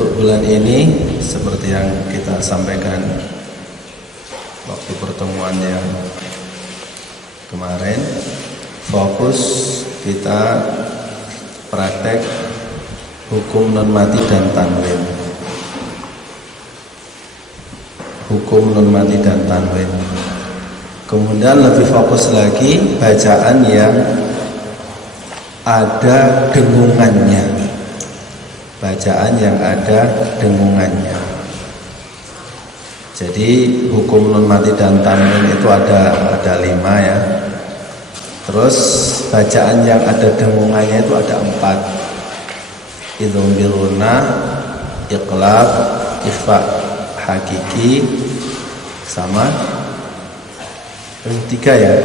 untuk bulan ini seperti yang kita sampaikan waktu pertemuan yang kemarin, fokus kita praktek hukum non mati dan tanwin. Hukum non mati dan tanwin. Kemudian lebih fokus lagi bacaan yang ada dengungannya. Bacaan yang ada dengungannya. Jadi hukum non mati dan tanwin itu ada 5 ya. Terus bacaan yang ada dengungannya itu ada 4. Idhum biluna, iqlab, ifa hakiki, sama 3 ya.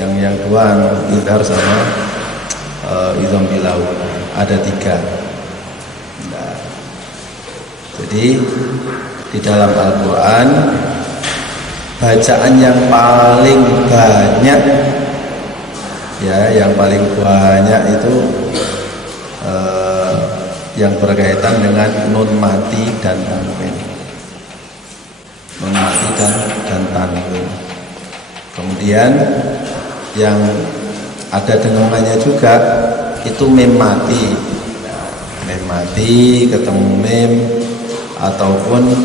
Yang 2 idhar sama idhum bilau. Ada 3. Nah, jadi di dalam Al-Quran bacaan yang paling banyak ya, yang paling banyak itu yang berkaitan dengan nun mati dan tanwin. Nun mati dan tanwin. Kemudian yang ada dengungannya juga itu mim mati. Mim mati ketemu mim, ataupun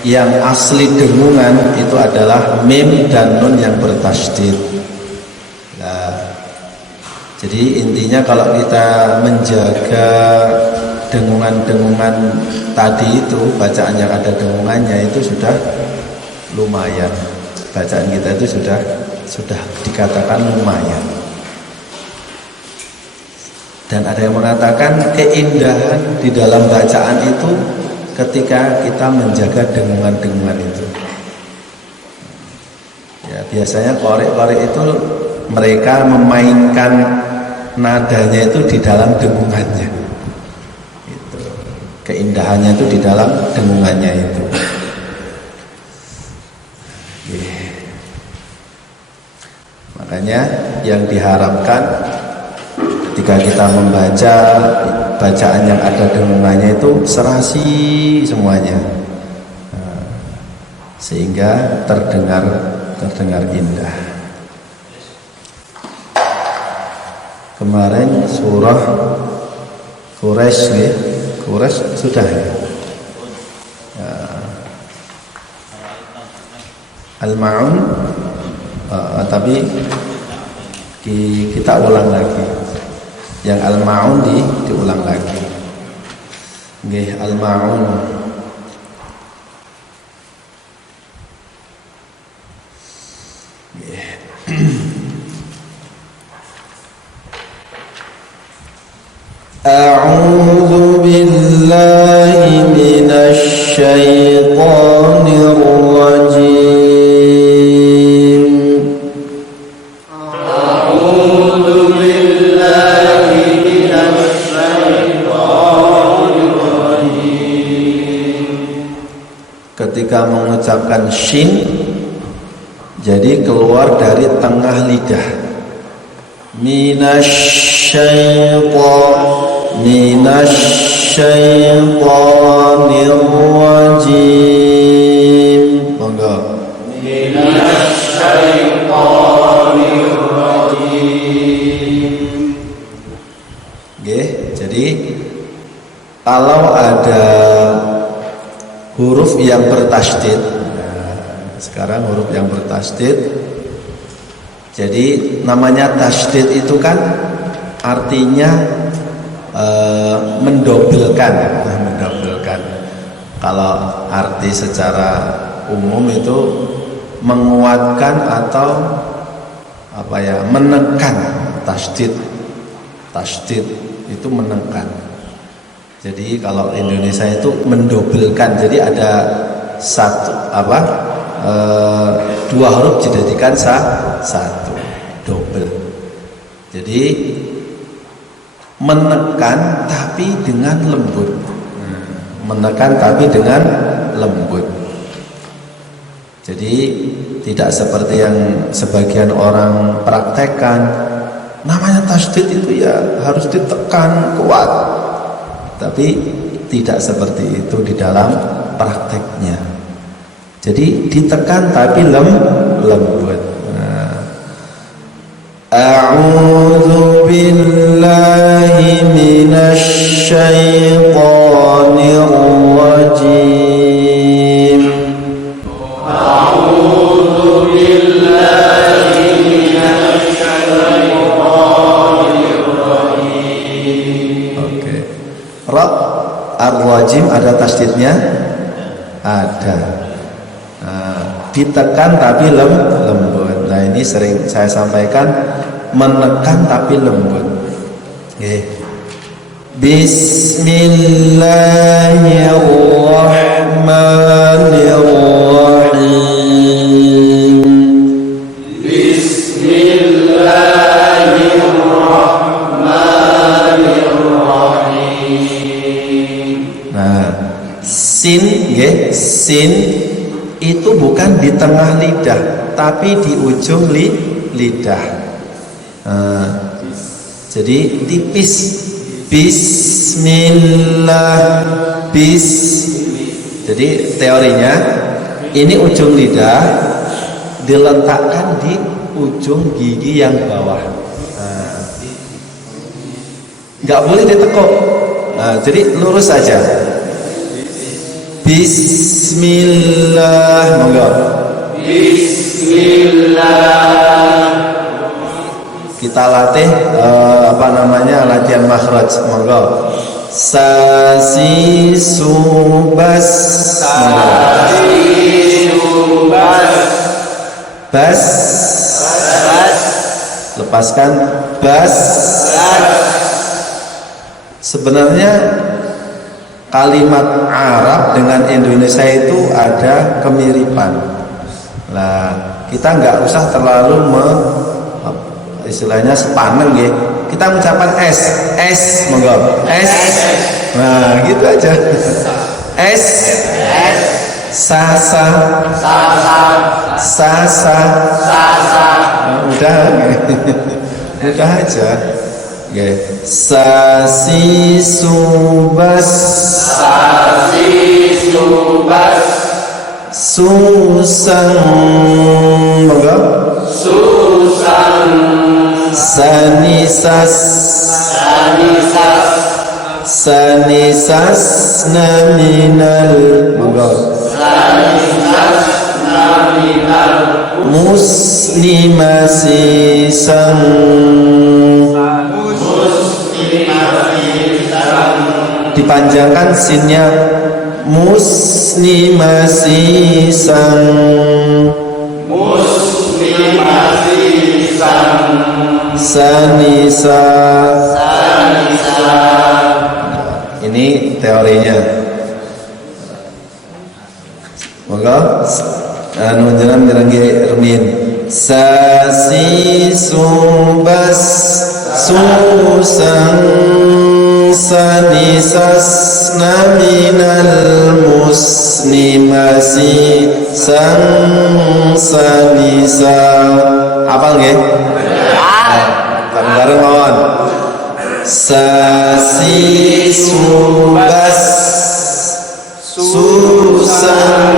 yang asli dengungan itu adalah mim dan nun yang bertasydid. Nah, jadi intinya kalau kita menjaga dengungan-dengungan tadi itu, bacaan yang ada dengungannya itu sudah lumayan. Bacaan kita itu sudah dikatakan lumayan. Dan ada yang mengatakan keindahan di dalam bacaan itu ketika kita menjaga dengungan-dengungan itu. Ya, biasanya qori-qori itu mereka memainkan nadanya itu di dalam dengungannya. Itu. Keindahannya itu di dalam dengungannya itu. Yeah. Makanya yang diharapkan ketika kita membaca bacaan yang ada dengungannya itu serasi semuanya, sehingga terdengar indah. Kemarin surah Quraisy ya, Quraisy sudah ya. Al-Ma'un, tapi kita ulang lagi. Yang Al-Ma'un diulang lagi. Nggih, Al-Ma'un. Nggih. A'udzu billahi minasy syaithanir rajim. Ketika mengucapkan shin, jadi keluar dari tengah lidah. Minasyaitonir rajim. Monggo. Minasyaitonir rajim. Nggih, jadi kalau ada huruf yang bertasydid, sekarang huruf yang bertasydid, jadi namanya tasydid itu kan artinya mendobelkan. Kalau arti secara umum itu menguatkan atau menekan. Tasydid itu menekan. Jadi kalau Indonesia itu mendobelkan, jadi ada dua huruf dijadikan satu, dobel. Jadi menekan tapi dengan lembut. Menekan tapi dengan lembut. Jadi tidak seperti yang sebagian orang praktekkan, namanya tasydid itu ya harus ditekan kuat. Tapi tidak seperti itu di dalam prakteknya. Jadi ditekan tapi lembut. A'udzu billahi minasy syaithanir rajim. A'udzu billahi minasy syaithanir rajim. Oke. Ra ar-rajim ada tasdidnya? Ada. Ditekan tapi lembut. Nah ini sering saya sampaikan, menekan tapi lembut. Bismillahirrahmanirrahim. Bismillahirrahmanirrahim. Nah, sin sin itu bukan di tengah lidah, tapi di ujung lidah. Jadi tipis. Bismillah. Jadi teorinya ini ujung lidah diletakkan di ujung gigi yang bawah. Nggak boleh ditekuk. Jadi lurus saja. Bismillah, monggo. Bismillah. Kita latih latihan makhraj, monggo. Sasi subas. Sasi subas. Bas. Lepaskan bas. Sebenarnya kalimat Arab dengan Indonesia itu ada kemiripan. Nah, kita nggak usah terlalu istilahnya sepaneng ya. Kita mengucapkan S, monggo. S. Nah, gitu aja. S. Sasa. Sasa. Udah. Udah aja. Sasi subas. Sasi subas. Susang, monggo. Susang. Sanisas. Sanisas. Sanisas naminal, monggo. Sanisas naminal. Muslimasisan. Dipanjangkan sinnya. Muslimasisan. Muslimasisan. Sanisa. Sanisa. Ini teorinya. Moga nunjukan dirangge remin. Sasi subas susang sanisas naminal muslimasi sang sanisa. Apal nggih? Bareng-bareng mawon. Sasi subas susang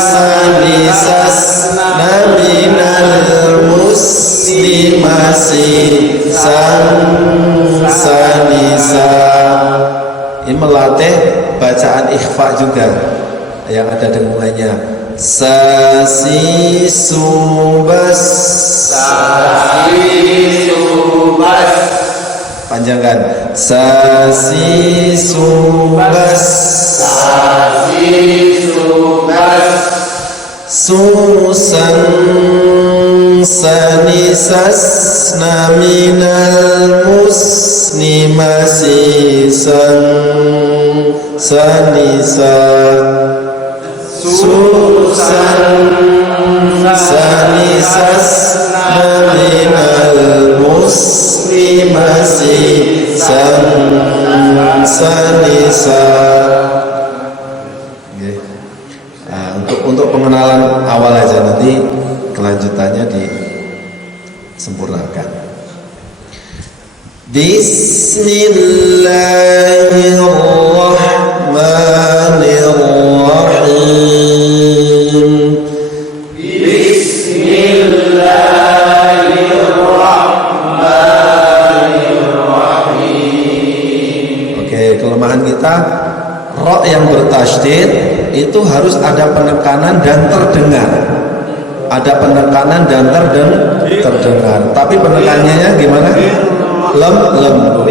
sanisas naminal muslimasi sang sanisa. Ini melatih bacaan ikhfa juga yang ada dengungannya. Sasi subas. Sasi subas. Panjangkan. Sasi subas. Sasi subas. Susang sanisas naminal muslimasi sang sanisa. Susang sanisas naminal muslimasi sang sanisa. Untuk pengenalan awal aja, nanti kelanjutannya disempurnakan. Bismillahirrahmanirrahim. bertasydid itu harus ada penekanan dan terdengar. Ada penekanan dan terdengar. Tapi penekanannya gimana? Lembut.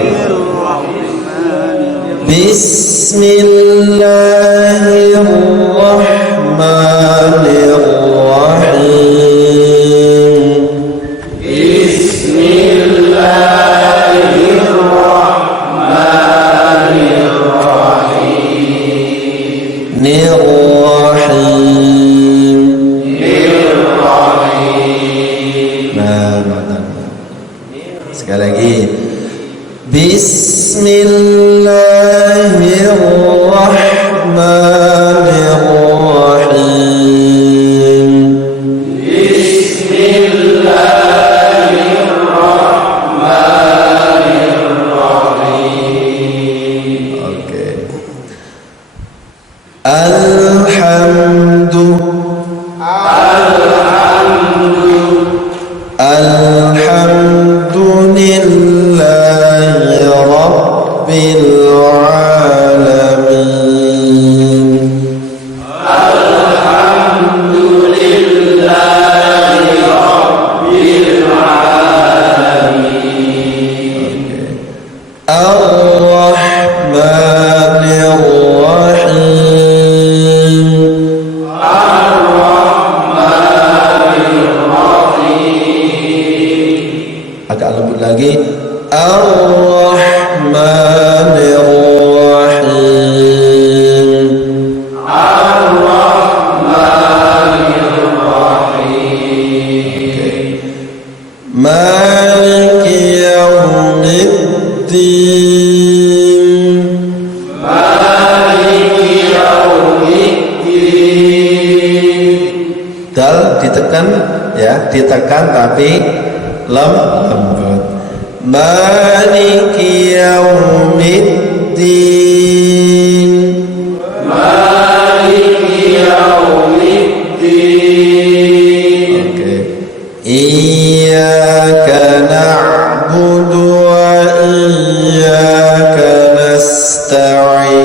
Bismillahirrahmanirrahim. Bismillahirrahmanirrahim. Nirrahim. Nah, sekali lagi. Bismillahirrahmanirrahim. Bismillahirrahmanirrahim. Oke. Alhamdulillahi Rabbil Alamin. Alhamdulillahi Rabbil Alamin. Ar-Rahmanir-Rahim. Agak lembut lagi. Ar-Rahmanir-Rahim. Ar-Rahmanir-Rahim. Maliki yaumiddin. Maliki yaumiddin. Dal ditekan ya, ditekan tapi lembut. Maliki yaumiddin. Maliki yaumiddin. Oke. Iyyaka na'budu wa iyyaka nasta'in.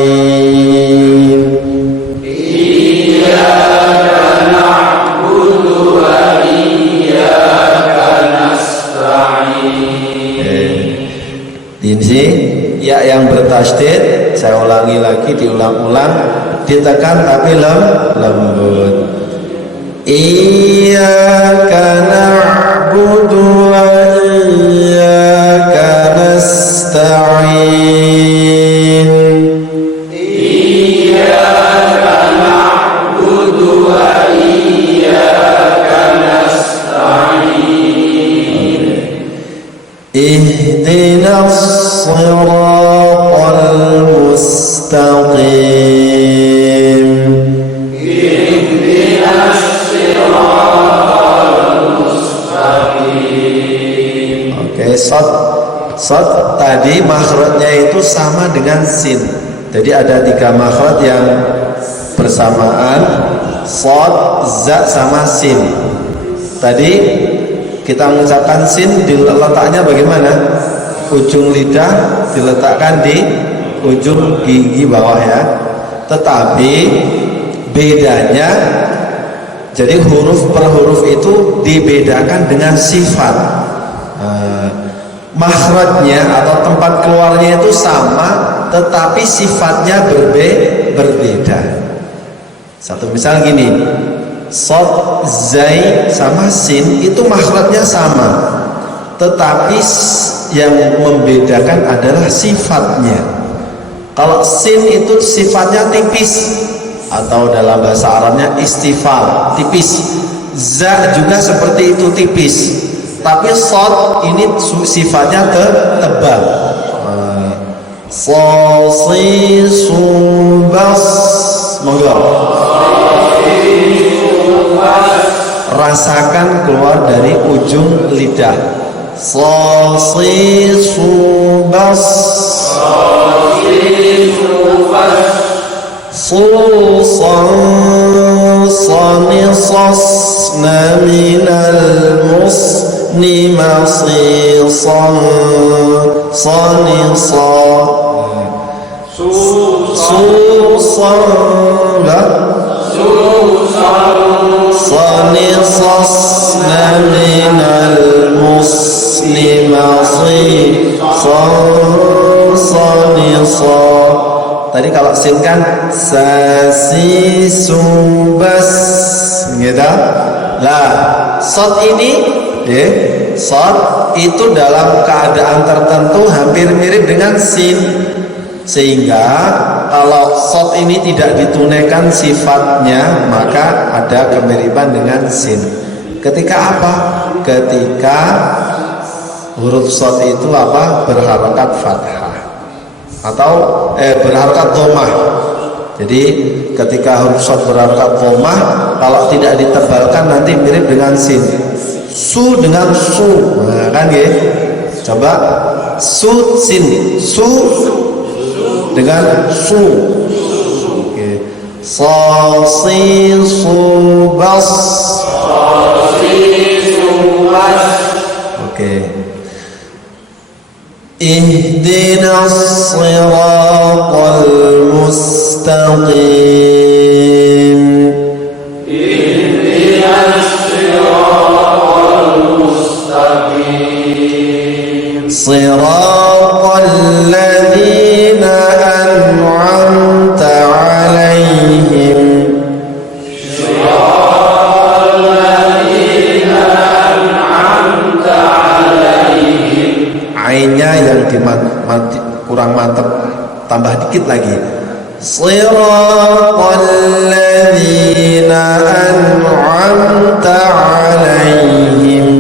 Iyyaka na'budu wa iyyaka nasta'in. Di sini ya yang bertasydid, saya ulangi lagi, diulang-ulang, ditekan tapi lembut. Iyyaka na'budu wa iyyaka nasta'in. Iyyaka na'budu wa iyyaka nasta'in. Ihdinas siratal mustaqim. Ihdinas siratal mustaqim. Oke, sod tadi makhrajnya itu sama dengan sin. Jadi ada 3 makhraj yang bersamaan, sod, za sama sin. Tadi kita mengucapkan sin, diletaknya bagaimana? Ujung lidah diletakkan di ujung gigi bawah ya. Tetapi bedanya, jadi huruf per huruf itu dibedakan dengan sifat. Makhrajnya atau tempat keluarnya itu sama, tetapi sifatnya berbeda. Satu misal gini, sod, zai sama sin itu makhrajnya sama, tetapi yang membedakan adalah sifatnya. Kalau sin itu sifatnya tipis, atau dalam bahasa Arabnya istifal, tipis. Za juga seperti itu, tipis. Tapi sod ini sifatnya tebal. Sosi subas, monggo. Rasakan keluar dari ujung lidah. Sosi subas. Susan sanisasna minal musni masisan sanisa. Sanisasna minal muslimasi sanisa. Tadi kalau sin kan sasi subas gitu. Lah sod ini sod itu dalam keadaan tertentu hampir mirip dengan sin, sehingga kalau sod ini tidak ditunaikan sifatnya maka ada kemiripan dengan sin. Ketika apa? Ketika huruf sod itu apa? Berharokat fathah atau berharokat dhammah. Jadi ketika huruf sod berharokat dhammah, kalau tidak ditebalkan nanti mirip dengan sin. Su dengan su, nah, kan ya? Coba su sin, su dengan su. Oke. Sasi subas. Oke. Ihdinas siratal mustaqim. Ihdinas siratal mustaqim. Siratal ladzina an'amta 'alaihim. Siratal ladzina an'amta 'alaihim. Ainnya yang kurang mantap, tambah dikit lagi. Siratal ladzina an'amta 'alaihim.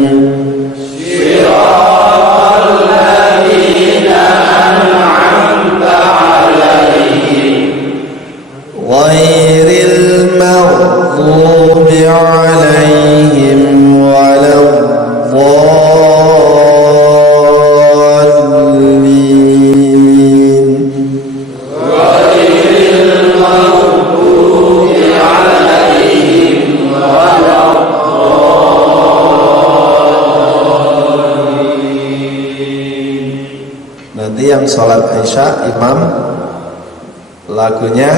Siratal ladzina an'amta 'alaihim. Ghairil maghdubi 'alaihim waladdallin. Nanti yang sholat Isya imam lagunya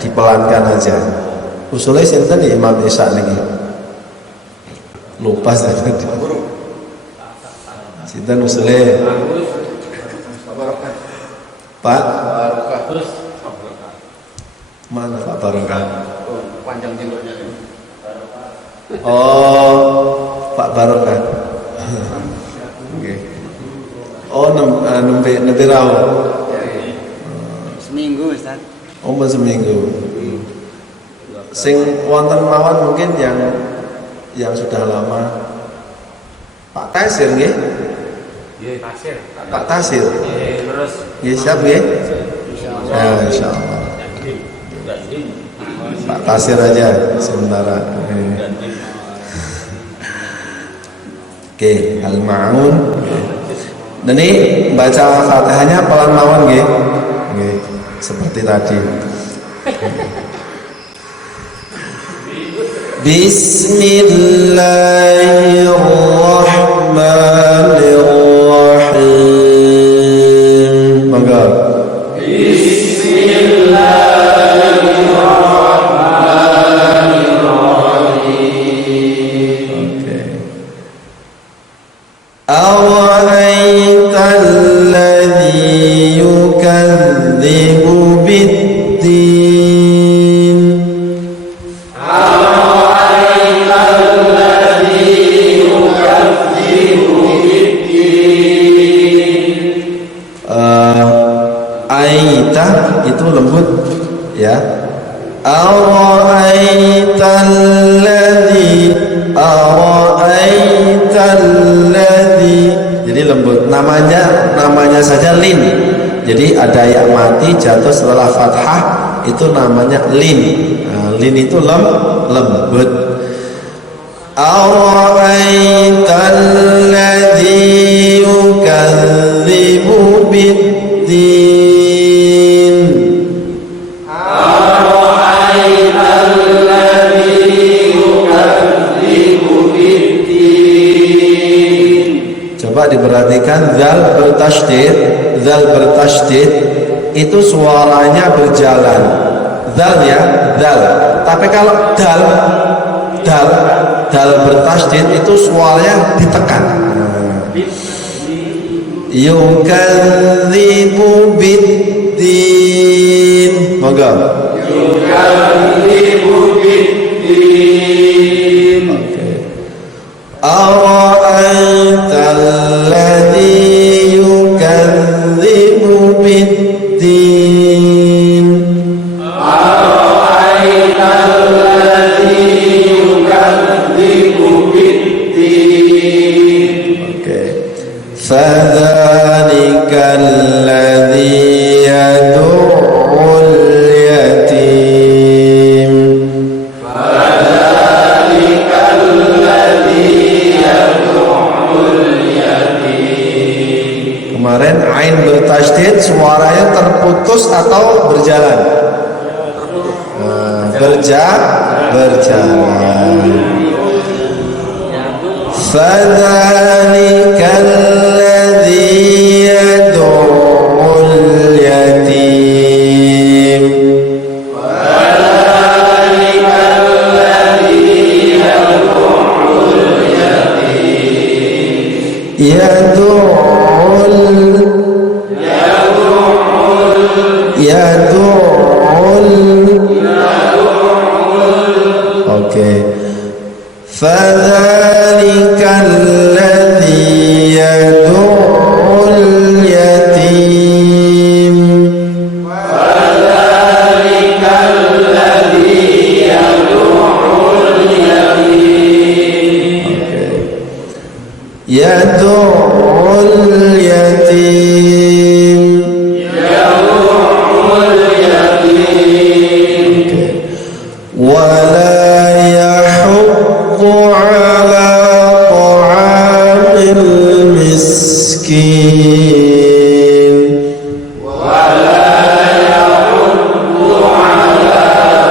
dipelankan aja. Usulnya sinten di imam Isya lagi. Lupa saya tadi. Sinten usulnya? Pak? Mana Pak Barokah? Panjang jenggotnya. Oh, Pak Barokah. Oke. Oh, nembe rawuh. Seminggu, Ustaz. Oh, seminggu. Sing wonten mawon mungkin yang sudah lama. Pak Tasir nggih? Nggih, Tasir. Pak Tasir. Nggih, terus. Nggih, siap nggih? Ya, insyaallah. Pak Tasir aja sementara. Oke, Al-Ma'un. Dan ini baca Fatihahnya pelan mawon nggih. Nggih, seperti tadi. Bismillahirrahmanirrahim. Monggo. Bismillahirrahmanirrahim. Oke. Awa'aital ladzi yukadzibu bid-din. Awa'aital ladzi yukadzibu bid-din. Aita itu lembut ya. Awa'aital ladzi jadi lembut, namanya saja lin. Jadi ada yang mati jatuh setelah fathah itu namanya lin. Nah, lin itu lembut. Ara'aital ladzi yukadzibu bid-din. Ara'aital ladzi yukadzibu bid-din. Coba diperhatikan zal bertasydid itu suaranya berjalan. Dal ya, dal. Tapi kalau dal bertasydid itu suaranya ditekan. Yukadzibu biddin. Monggo. Yukadzibu biddin. Oke. Ara'aital ladzi yukadzibu biddin. Ara'aital ladzi yukadzibu biddin. Oke. Fadzalikal ladzi yad'ul yatim. Fadzalikal ladzi yad'ul yatim. Kemarin ain bertasydid suaranya terputus atau berjalan? Berjalan. Fadzalikal ladzi yad'ul yatim. Fadzalikal ladzi yad'ul yatim. Oke. Fadzalikal ladzi yad'ul yatim. Fadzalikal ladzi yad'ul yatim. Oke. Yad'ul yatim. Yad'ul yatim. Oke. Wala yahuddu ala ta'amil miskin. Wala yahuddu ala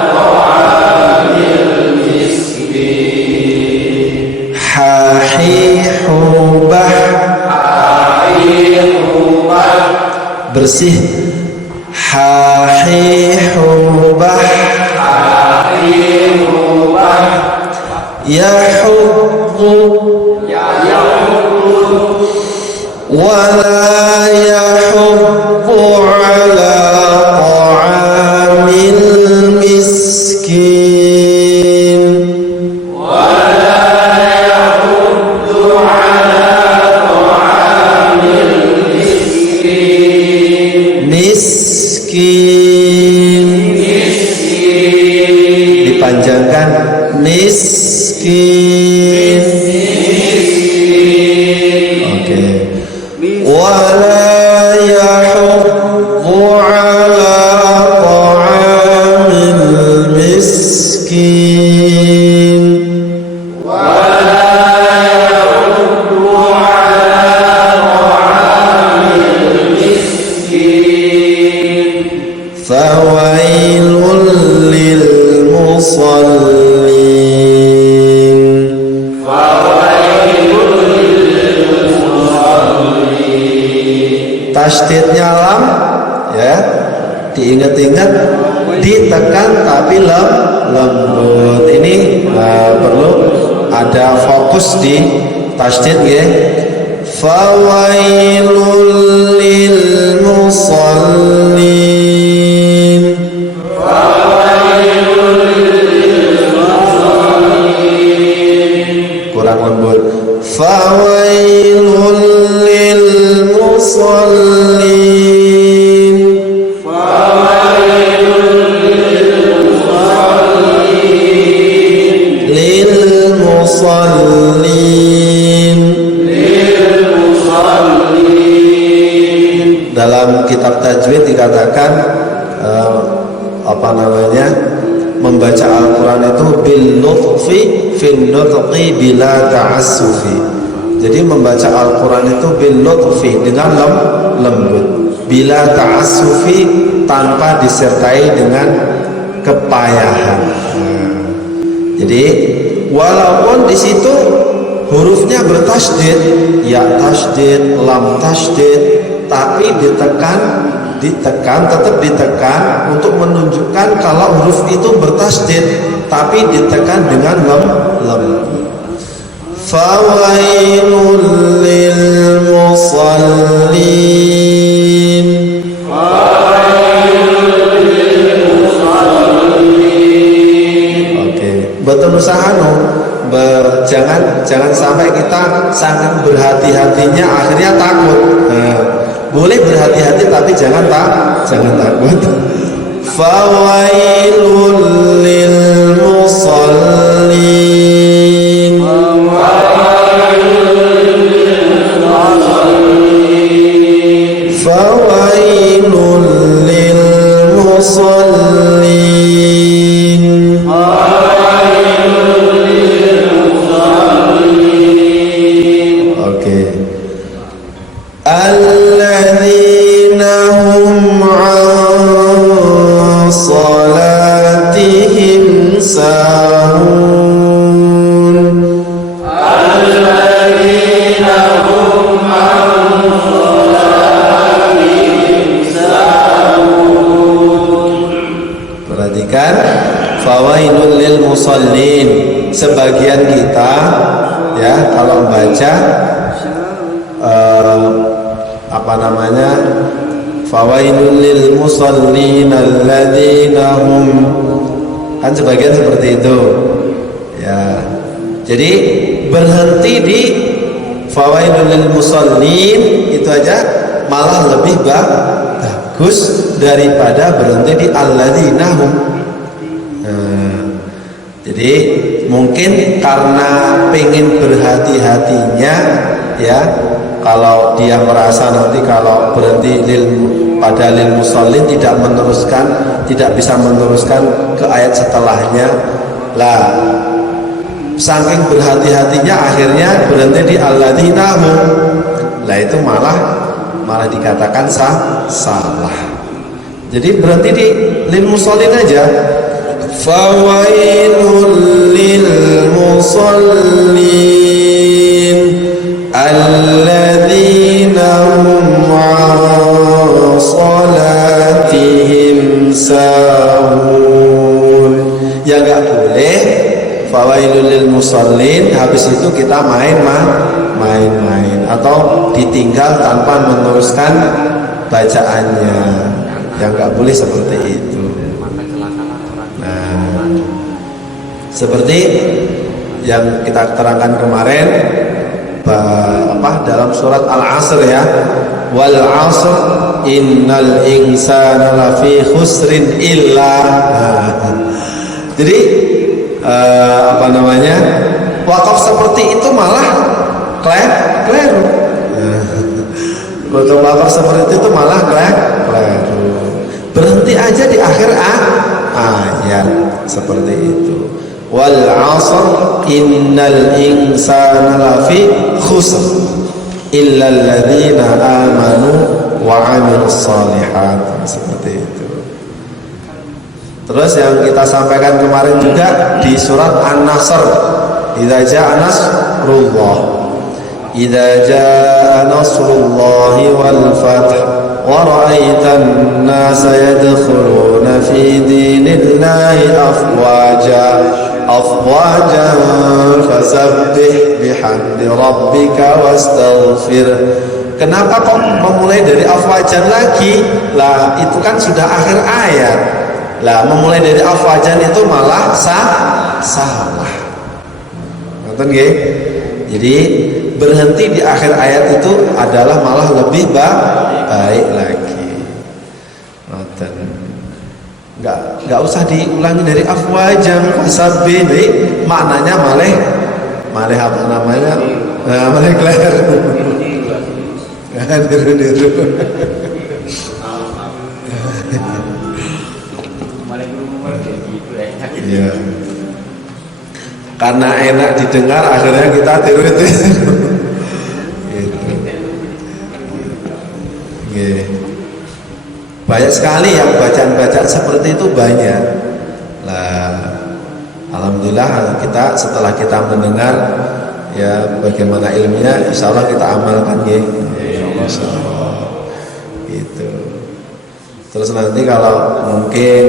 ta'amil miskin. Hahihubah. Hahihubah. Bersih. Hahihubah. Yahuddu wala yahuddu ala ta'amil miskin. Wala yahuddu ala ta'amil miskin. Miskin dipanjangkan miskin. Oke. Wala yahuddu ala ta'amil miskin. Wala yahuddu ala ta'amil miskin. Fawailul lil musallin. Tasydidnya lam ya, diingat-ingat, ditekan tapi lembut. Ini perlu ada fokus di tasydid ya. Fawailul lil musallin. Kurang lembut. Fawailul lil musallin. Lil musallin. Dalam kitab tajwid dikatakan membaca Al-Quran itu bil lutfi fin nutqi bila ta'assufi. Jadi membaca Al-Quran itu bil lutfi dengan lembut, bila ta'assufi tanpa disertai dengan kepayahan. Jadi walaupun di situ hurufnya bertasydid, ya tasydid, lam tasydid, tapi ditekan ditekan, tetap ditekan untuk menunjukkan kalau huruf itu bertasdid, tapi ditekan dengan lembut. Fawailul lil musallin. Oke, betul usaha jangan sampai kita sangat berhati-hatinya akhirnya takut. Boleh berhati-hati tapi jangan takut. Fawailul lil musallin. Fawailul lil musallin. Oke. Alladzina hum an salatihim sahun. Alladzina hum an salatihim sahun. Perhatikan, fawailul lil musallin. Sebagian kita ya kalau membaca fawailul lil musallin alladzina hum, kan sebagian seperti itu ya. Jadi berhenti di fawailul lil musallin itu aja malah lebih bagus daripada berhenti di alladzina hum. Jadi mungkin karena pengen berhati-hatinya ya, kalau dia merasa nanti kalau berhenti pada lil musallin tidak bisa meneruskan ke ayat setelahnya lah, saking berhati-hatinya akhirnya berhenti di alladzina hum lah, itu malah dikatakan salah. Jadi berhenti di lil musallin aja. Fawailul lil musallin alladzina hum an salatihim sahun. Ya nggak boleh fawailul lil musallin habis itu kita main atau ditinggal tanpa meneruskan bacaannya. Ya nggak boleh seperti itu. Seperti yang kita terangkan kemarin dalam surat Al-Asr ya, wal 'asr innal insana lafi khusrin illa. Jadi wakaf seperti itu malah keliru. Waktu wakaf seperti itu malah keliru. Berhenti aja di akhir ayat seperti itu. Wal 'asr innal insana lafi khusr illa alladzina amanu wa 'amilus shalihat, seperti itu. Terus yang kita sampaikan kemarin juga di surat An-Nasr, idza jaa nasrullahi wal fath wa ra'aitan nasa yadkhuluna fi dinillahi afwajan fasabbih bihamdi rabbika wastaghfir. Kenapa kok memulai dari afwajan lagi? Lah itu kan sudah akhir ayat. Lah memulai dari afwajan itu malah salah. Ngerti nggih? Jadi berhenti di akhir ayat itu adalah malah lebih baik lagi. Ngerti? Nggak usah diulangi dari afwajan fasabbih, maknanya malah apa namanya? Malah keliru. Niru. Iya. Karena enak didengar akhirnya kita tiru itu. Gitu. Banyak sekali yang bacaan-bacaan seperti itu banyak. Lah, alhamdulillah kita setelah kita mendengar ya bagaimana ilmunya, insya Allah kita amalkan ya. Insya Allah. Gitu. Terus nanti kalau mungkin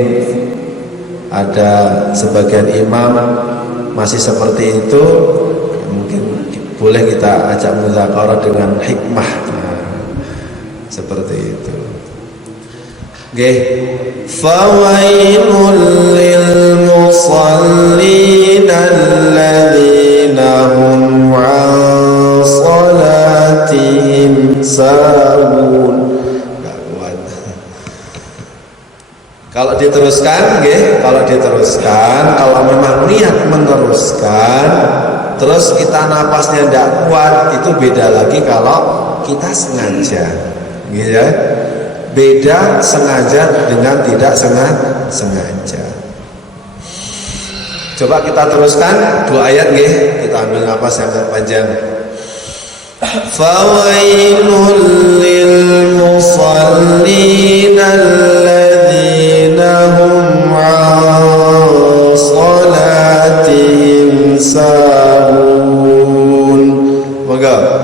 ada sebagian imam masih seperti itu, mungkin boleh kita ajak muzakarah dengan hikmah. Seperti itu. Nggih. Fawailul lil musallin alladzina hum 'an salatihim sahun. Enggak kuat. Kalau diteruskan, nggih, kalau memang niat meneruskan, terus kita napasnya tidak kuat, itu beda lagi kalau kita sengaja, gitu ya. Beda sengaja dengan tidak sengaja. Coba kita teruskan 2 ayat, nggih. Kita ambil napas yang panjang. Fawailul lil musallin alladzina hum 'an salatihim sahun. Moga.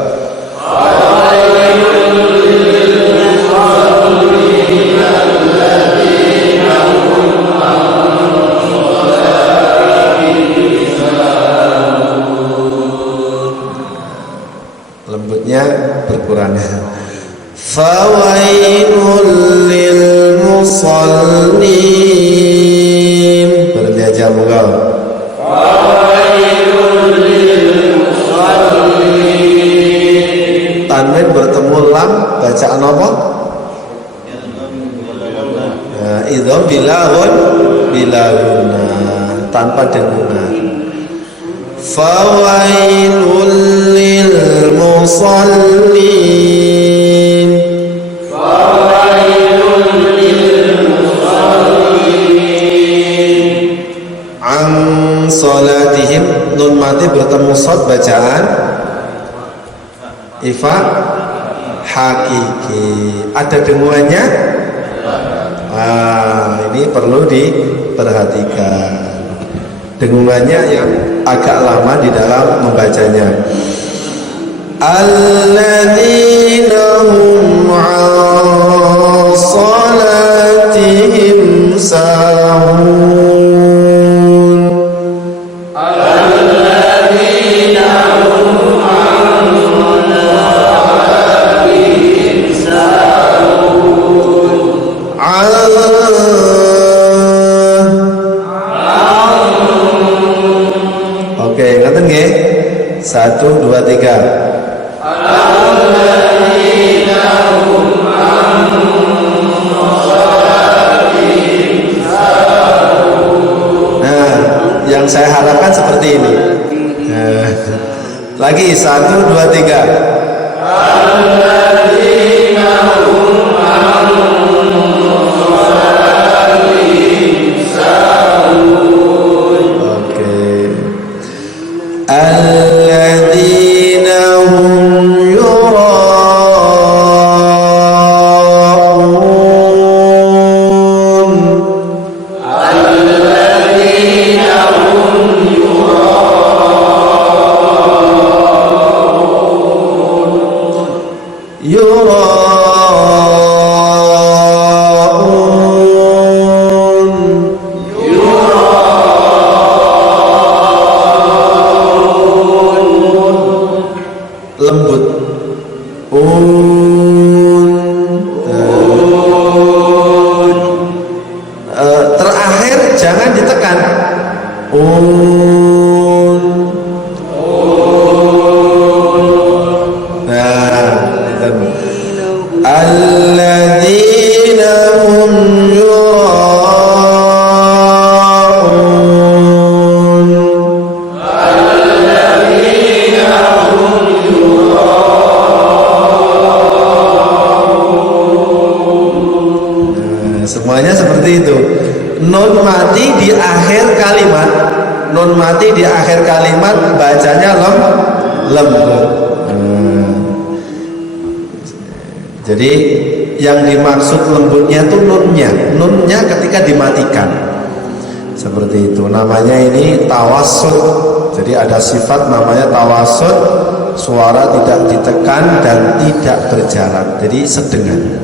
Lembutnya berkurang. Fawailul lil musallin. Berhenti aja moga. Fawailul lil musallin. Tanwin bertemu lam, bacaan apa? Nah, idham bilahun tanpa dengungan. Fawailul lil musallin. Fawailul lil musallin. An salatihim, nun mati bertemu shad, bacaan ifa hakiki. Ada dengungannya? Ini perlu diperhatikan. Dengungannya yang agak lama di dalam membacanya. Alladzina hum 'an salatihim sahun. Alladzina hum 'an salatihim sahun. Oke, ngaten nggih? 1, 2, 3. Alladzina hum 'an salatihim sahun. Nah, yang saya harapkan seperti ini. Lagi 1, 2, 3. Alladzina hum 'an salatihim sahun. Oke. Alladzina hum yura'un. Alladzina hum yura'un. Lembut. Terakhir jangan ditekan. Nah, alladzina hum yura'un. Semuanya seperti itu. Nun mati di akhir kalimat. Nun mati di akhir kalimat bacanya lembut. Jadi yang dimaksud lembutnya itu nunnya ketika dimatikan. Seperti itu. Namanya ini tawassut. Jadi ada sifat namanya tawassut, suara tidak ditekan dan tidak berjarak. Jadi sedengan.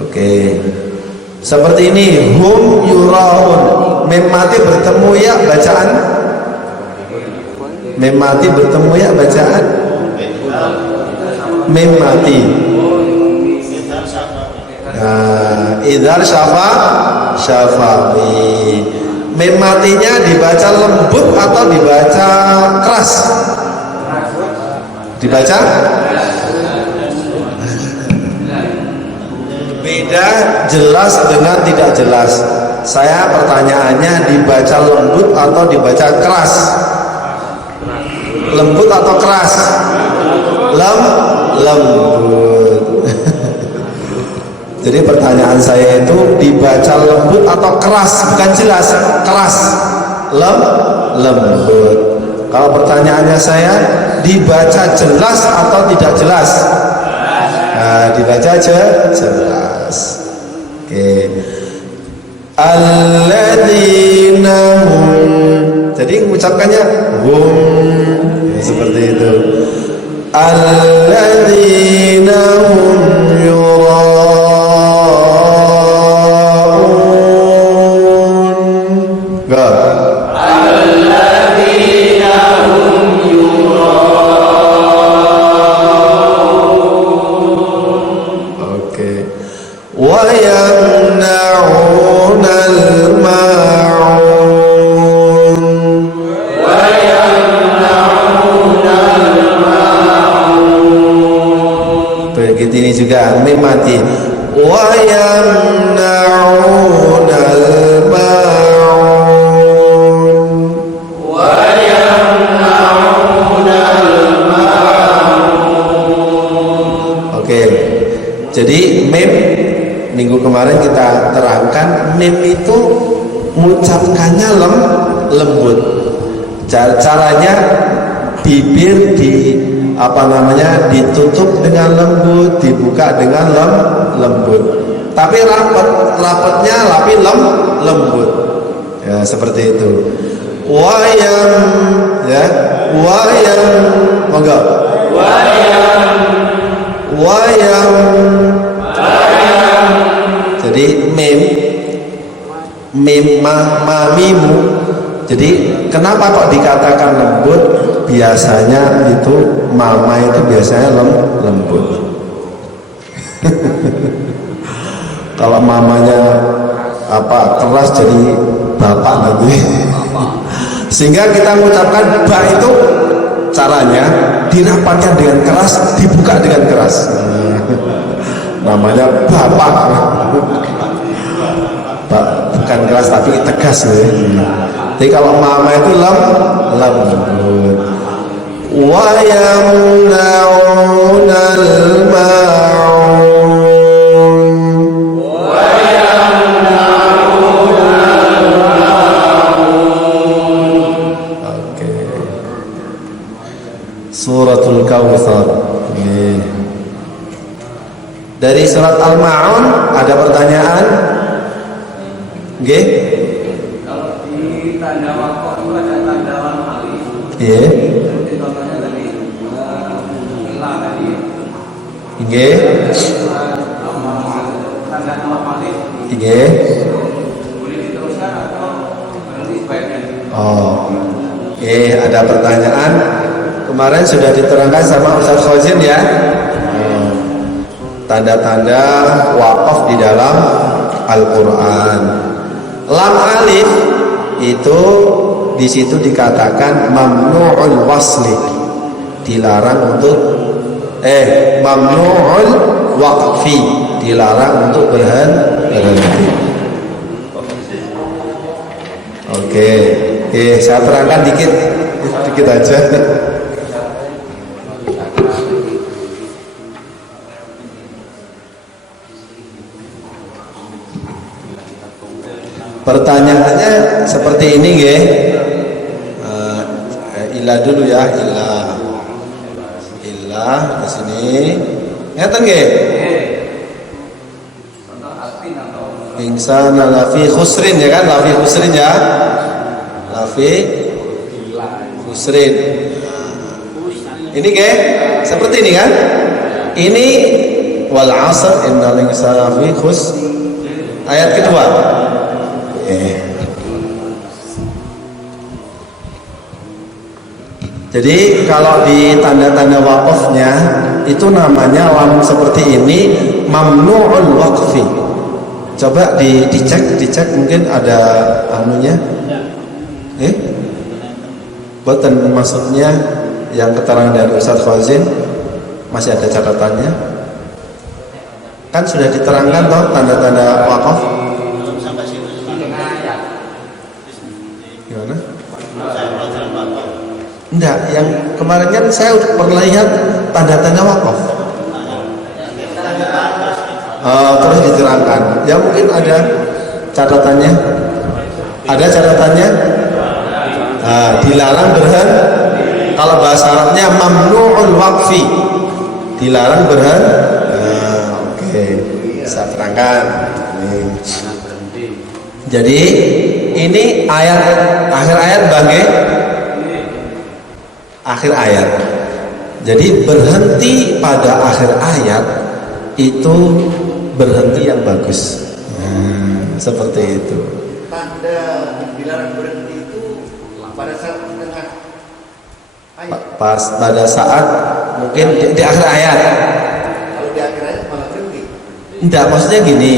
Oke. Seperti ini, hum yuraun. Mim mati bertemu ya bacaan. Mim mati bertemu ya bacaan. Mim mati. Nah, idhar syafawi. Mim matinya dibaca lembut atau dibaca keras? Dibaca beda jelas dengan tidak jelas. Saya pertanyaannya dibaca lembut atau dibaca keras? Lembut atau keras? Lembut. Jadi pertanyaan saya itu dibaca lembut atau keras? Bukan jelas, keras. Lembut. Kalau pertanyaannya saya dibaca jelas atau tidak jelas? Nah, dibaca jelas. Oke. Alladzina hum. Jadi mengucapkannya hum ya, seperti itu. Alladzina hum yuraun. Enggak. Alladzina hum yuraun. Oke. Wa yamna'una al-ma'un. Wa yamna'una al-ma'un. Begitu ini juga mim mati. Wa yamna'una al-ma'un. Wa yamna'una al-ma'un. Oke. Jadi mim minggu kemarin kita terangkan mim itu mengucapkannya lembut. Caranya bibir ditutup dengan lembut, dibuka dengan lembut. Tapi rapatnya tapi lembut. Ya, seperti itu. Wayam ya, wayam enggak? Wayam. Jadi mim mamimu. Jadi kenapa kok dikatakan lembut? Biasanya itu mama itu biasanya lembut. Kalau mamanya keras jadi bapak nanti. Sehingga kita mengucapkan ba itu caranya dirapatkan dengan keras, dibuka dengan keras. Namanya bapak. Bukan keras tapi tegas ya. Jadi kalau mama itu lembut. Wa yamna'una al-ma'un. Wa yamna'una al-ma'un. Oke. Suratul Kautsar. Dari surat Al-Ma'un ada pertanyaan? Nggih? Kalau di tanda wakaf itu ada tanda lam alif. Iya. Contohnya tadi ilah tadi. Nggih. Tanda lam alif. Nggih. Boleh diteruskan atau berhenti sebaiknya? Oh. Ada pertanyaan. Kemarin sudah diterangkan sama Ustaz Khozin ya. Tanda-tanda wakaf di dalam Al-Qur'an. Lam alif itu di situ dikatakan mamnu'ul wasli, dilarang untuk mamnu'ul waqfi, dilarang untuk berhenti. Oke, saya terangkan dikit aja. Pertanyaannya seperti ini nggih. Ilah dulu ya, ilah di sini. Ngeten nggih? Insana lafi khusrin ya kan? Lafi khusrin ya. Lafi khusrin. Ini nggih, seperti ini kan? Ini wal 'asr innal insana lafi khusr. Ayat kedua. Jadi kalau di tanda-tanda wakafnya itu namanya lam seperti ini mamnu'ul waqfi. Coba dicek mungkin ada anunya. Boten maksudnya yang keterangan dari Ustaz Fazin masih ada catatannya. Kan sudah diterangkan toh tanda-tanda wakaf. Gimana? Enggak, yang kemarin kan saya pernah lihat tanda-tanda wakaf. Terus diterangkan. Ya mungkin ada catatannya. Ada catatannya? Dilarang berhenti. Kalau bahasa Arabnya mamnu'ul waqfi. Dilarang berhenti. Oke, saya terangkan. Jadi ini akhir ayat akhir ayat. Jadi berhenti pada akhir ayat itu berhenti yang bagus. Seperti itu. Tanda dilarang berhenti itu pada saat tengah ayat. Pada saat mungkin di akhir ayat. Kalau di akhir ayat malah berhenti. Enggak, maksudnya gini.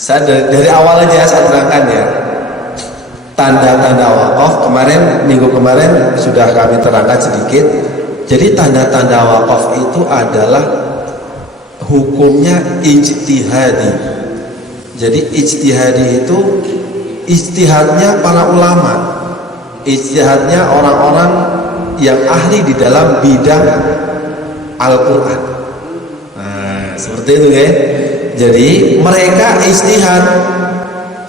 Saya dari awal aja saya terangkan ya. Tanda-tanda wakaf minggu kemarin sudah kami terangkan sedikit. Jadi tanda-tanda wakaf itu adalah hukumnya ijtihadi. Jadi ijtihadi itu ijtihadnya para ulama, ijtihadnya orang-orang yang ahli di dalam bidang Al-Quran. Seperti itu ya. Jadi mereka ijtihad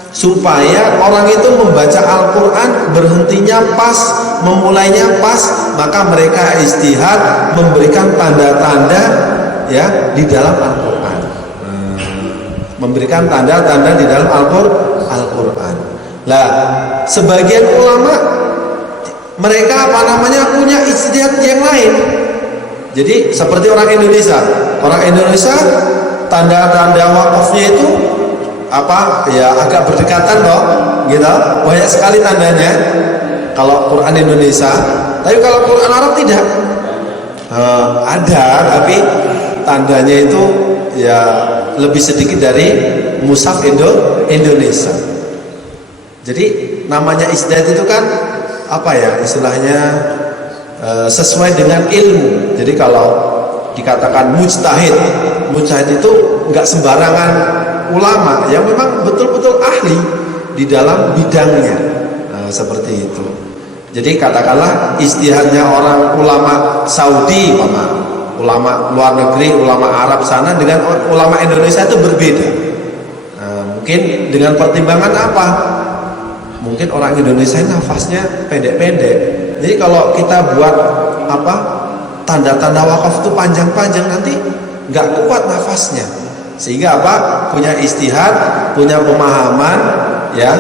supaya orang itu membaca Al-Quran berhentinya pas, memulainya pas, maka mereka ijtihad memberikan tanda-tanda ya di dalam Al-Quran, memberikan tanda-tanda di dalam Al-Quran. Lah, sebagian ulama mereka punya ijtihad yang lain. Jadi seperti orang Indonesia tanda-tanda wakafnya itu agak berdekatan loh, gitu. Banyak sekali tandanya kalau Quran Indonesia, tapi kalau Quran Arab tidak. Ada, tapi tandanya itu ya lebih sedikit dari mushaf Indonesia. Jadi namanya ijtihad itu kan istilahnya sesuai dengan ilmu. Jadi kalau dikatakan mujtahid itu nggak sembarangan ulama yang memang betul-betul ahli di dalam bidangnya. Seperti itu. Jadi katakanlah ijtihadnya orang ulama Saudi, ulama luar negeri, ulama Arab sana dengan ulama Indonesia itu berbeda. Mungkin dengan pertimbangan apa? Mungkin orang Indonesia nafasnya pendek-pendek. Jadi kalau kita buat tanda-tanda wakaf itu panjang-panjang, nanti nggak kuat nafasnya. Sehingga punya ijtihad, punya pemahaman, ya.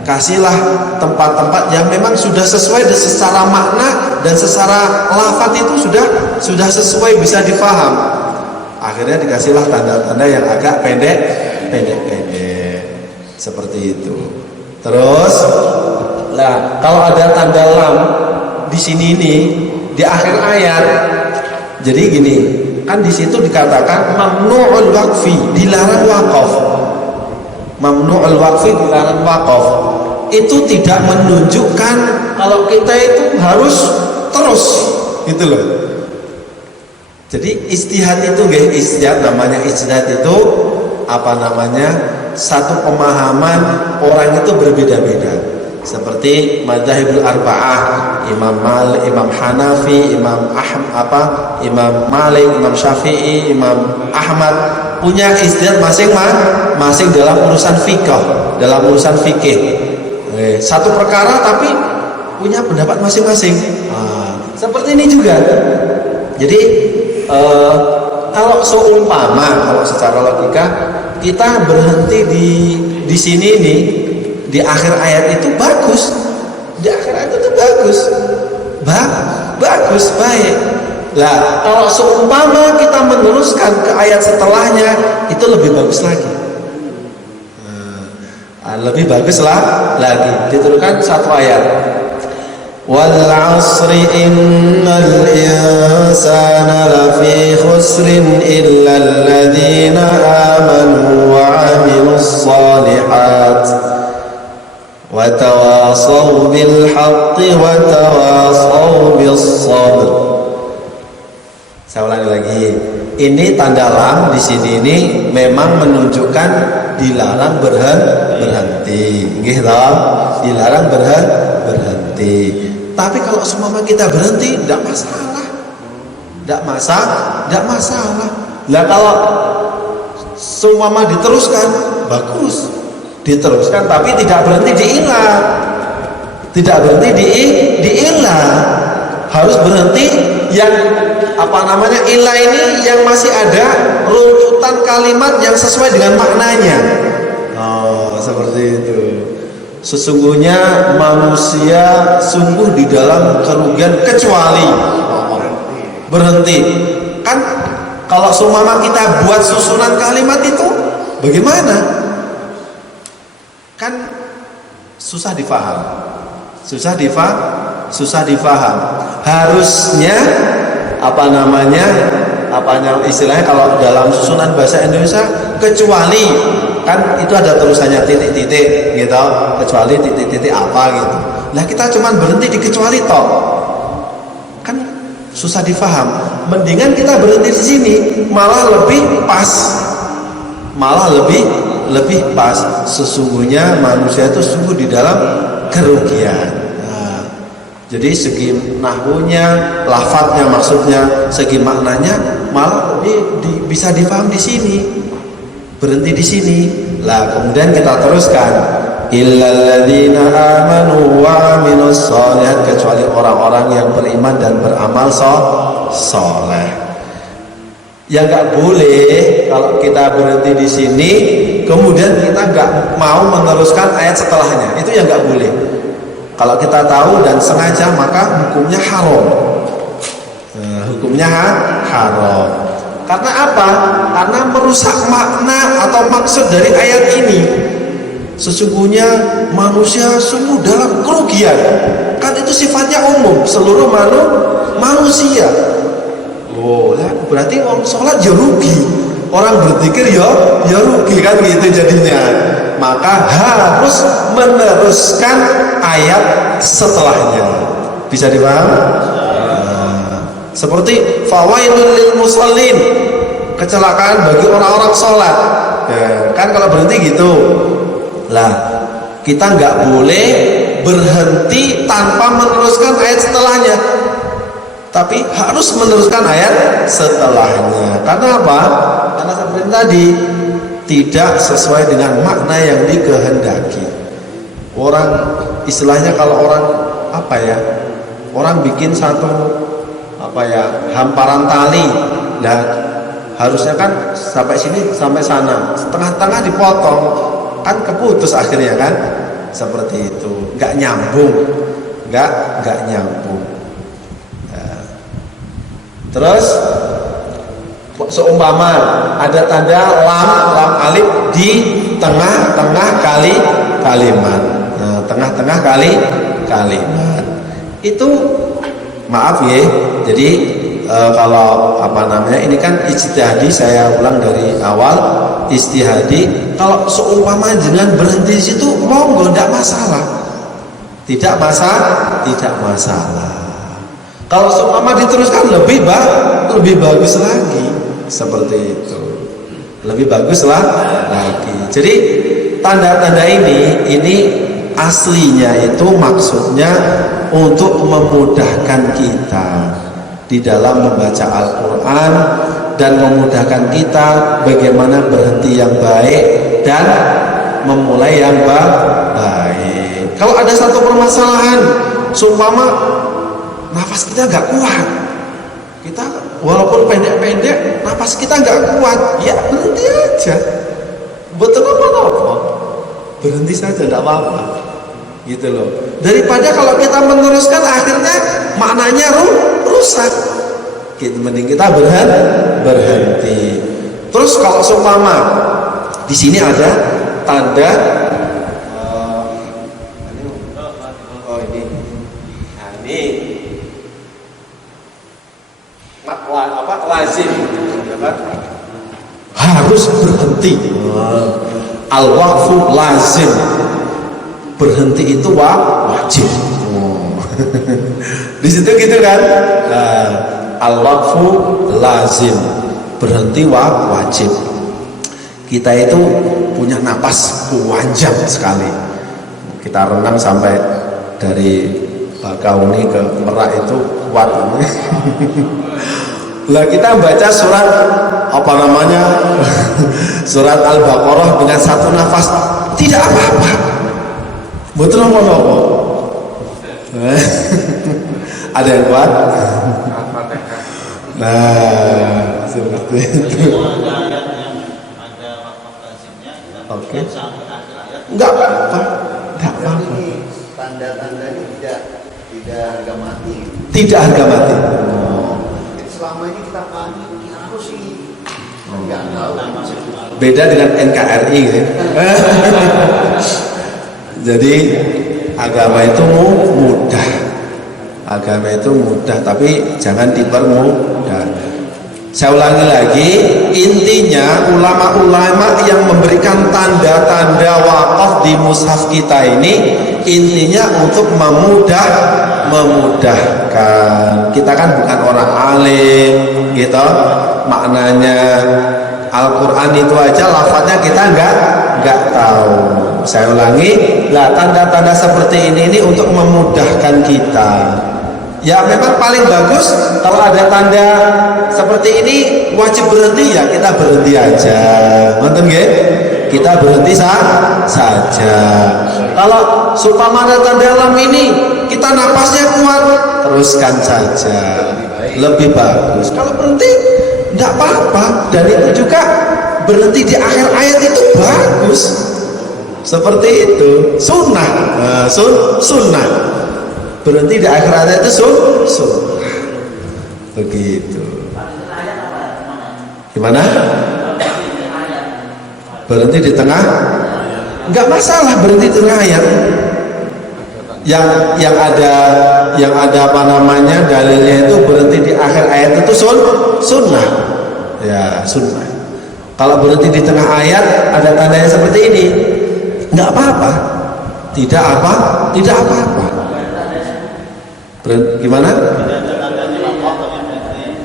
Kasihlah tempat-tempat yang memang sudah sesuai secara makna dan secara lafaz itu sudah sesuai, bisa difaham. Akhirnya dikasihlah tanda-tanda yang agak pendek. Seperti itu. Terus, kalau ada tanda lam di sini nih di akhir ayat, jadi gini, kan di situ dikatakan mamnu'ul waqfi, dilarang wakaf. Mamnu'ul waqfi, dilarang wakaf. Itu tidak menunjukkan kalau kita itu harus terus, gitu loh. Jadi ijtihad itu namanya ijtihad itu satu pemahaman orang itu berbeda-beda. Seperti madzhabul arba'ah, Imam Malik, Imam Hanafi, Imam Malik, Imam Syafi'i, Imam Ahmad punya ijtihad masing-masing dalam urusan fikih. Satu perkara tapi punya pendapat masing-masing. Seperti ini juga. Jadi kalau secara logika kita berhenti di sini nih, di akhir ayat itu bagus. Di akhir ayat itu bagus, baik. Lah, kalau seumpama kita meneruskan ke ayat setelahnya, itu lebih bagus lagi. Lebih bagus lah lagi. Diteruskan satu ayat. Wal 'asri innal insana lafi khusrin illa alladhina amanu wa 'amilus shalihat wa tawasaw bil haqqi wa tawasaw bis sabr. Saya ulangi lagi. Ini tanda lam di sini ini memang menunjukkan dilarang berhenti. Nggih toh? Dilarang berhenti. Tapi kalau semua kita berhenti tidak masalah. Tidak masalah. Lah kalau semua diteruskan bagus. Diteruskan tapi tidak berhenti diilang. Tidak berhenti diilang. Harus berhenti yang ilah ini yang masih ada runtutan kalimat yang sesuai dengan maknanya. Oh, seperti itu. Sesungguhnya manusia sungguh di dalam kerugian kecuali berhenti. Kan kalau seumpama kita buat susunan kalimat itu bagaimana? Kan susah difaham. Susah difaham. Harusnya istilahnya kalau dalam susunan bahasa Indonesia kecuali kan itu ada terusannya titik-titik gitu, kecuali titik-titik apa gitu. Nah kita cuman berhenti di kecuali toh, kan susah difaham. Mendingan kita berhenti di sini, malah lebih pas. Sesungguhnya manusia itu sungguh di dalam kerugian. Jadi segi nahwunya, lafadznya maksudnya, segi maknanya malah lebih bisa difaham di sini. Berhenti di sini. Lah kemudian kita teruskan illal ladzina amanu wa 'amilus shalihat, kecuali orang-orang yang beriman dan beramal saleh. Ya enggak boleh kalau kita berhenti di sini kemudian kita enggak mau meneruskan ayat setelahnya. Itu yang enggak boleh. Kalau kita tahu dan sengaja maka hukumnya haram. Hukumnya haram. Karena apa? Karena merusak makna atau maksud dari ayat ini. Sesungguhnya manusia sungguh dalam kerugian. Kan itu sifatnya umum, seluruh manusia. Oh, berarti orang sholat ya rugi. Orang berzikir ya rugi kan gitu jadinya. Maka harus meneruskan ayat setelahnya. Bisa dipaham? Seperti fawailul lil musallin, kecelakaan bagi orang-orang sholat. Kan kalau berhenti gitu. Lah, kita nggak boleh berhenti tanpa meneruskan ayat setelahnya. Tapi harus meneruskan ayat setelahnya. Karena apa? Karena seperti tadi tidak sesuai dengan makna yang dikehendaki. Orang istilahnya kalau orang orang bikin satu hamparan tali. Nah, harusnya kan sampai sini sampai sana, setengah-tengah dipotong, kan keputus akhirnya kan? Seperti itu, nggak nyambung. Terus seumpama ada tanda lam alif di tengah-tengah kalimat. Nah, tengah-tengah kalimat. Itu maaf ya. Jadi kalau ini kan ijtihadi, saya ulang dari awal ijtihadi. Kalau seumpama jangan berhenti di situ, monggo enggak masalah. Tidak masalah. Kalau seumpama diteruskan lebih bagus lagi, seperti itu. Lebih bagus lagi. Jadi tanda-tanda ini aslinya itu maksudnya untuk memudahkan kita di dalam membaca Al-Quran dan memudahkan kita bagaimana berhenti yang baik dan memulai yang baik. Kalau ada satu permasalahan, seumpama nafas kita nggak kuat, kita walaupun pendek-pendek, nafas kita nggak kuat, ya berhenti aja. Betul apa? Berhenti saja, tidak apa-apa. Gitu loh. Daripada kalau kita meneruskan akhirnya maknanya rusak. Mending kita berhenti. Terus kalau seumpama di sini ada tanda lazim, harus berhenti. Al-waqfu lazim, berhenti itu wajib. Di situ gitu kan. Al-waqfu lazim, berhenti wajib. Kita itu punya napas panjang sekali. Kita renang sampai dari Bakauni ke Merak itu kuat. Lah kita baca surat apa namanya surat Al-Baqarah dengan satu nafas tidak apa-apa. Betul apa? Ada yang kuat? Nah, seperti itu. Oke. Enggak apa-apa. Enggak apa-apa. Tanda-tandanya tidak harga mati. Tidak harga mati. Selama ini kita panik harus sih. Enggak tahu. Beda dengan NKRI gitu. Jadi agama itu mudah. Agama itu mudah, tapi jangan dipermudah. Saya ulangi lagi, intinya ulama-ulama yang memberikan tanda-tanda wakaf di mushaf kita ini intinya untuk memudahkan. Kita kan bukan orang alim gitu. Maknanya Al-Quran itu aja lafadznya kita enggak tahu. Saya ulangi, lah tanda-tanda seperti ini untuk memudahkan kita. Ya memang paling bagus kalau ada tanda seperti ini wajib berhenti, ya kita berhenti aja. Nonton nggih? Kita berhenti saja. Kalau supaya ada tanda alam ini kita napasnya kuat, teruskan saja. Lebih bagus. Kalau berhenti enggak apa-apa, dan itu juga berhenti di akhir ayat itu bagus. Seperti itu, sunnah. Sunnah. Berhenti di akhir ayat itu sunnah. Begitu. Gimana? Berhenti di tengah? Enggak masalah berhenti di tengah ayat. Yang ada apa namanya dalilnya itu berhenti di akhir ayat itu sunnah. Ya, sunnah. Kalau berhenti di tengah ayat ada tandanya seperti ini, enggak apa-apa. Tidak apa-apa. Gimana?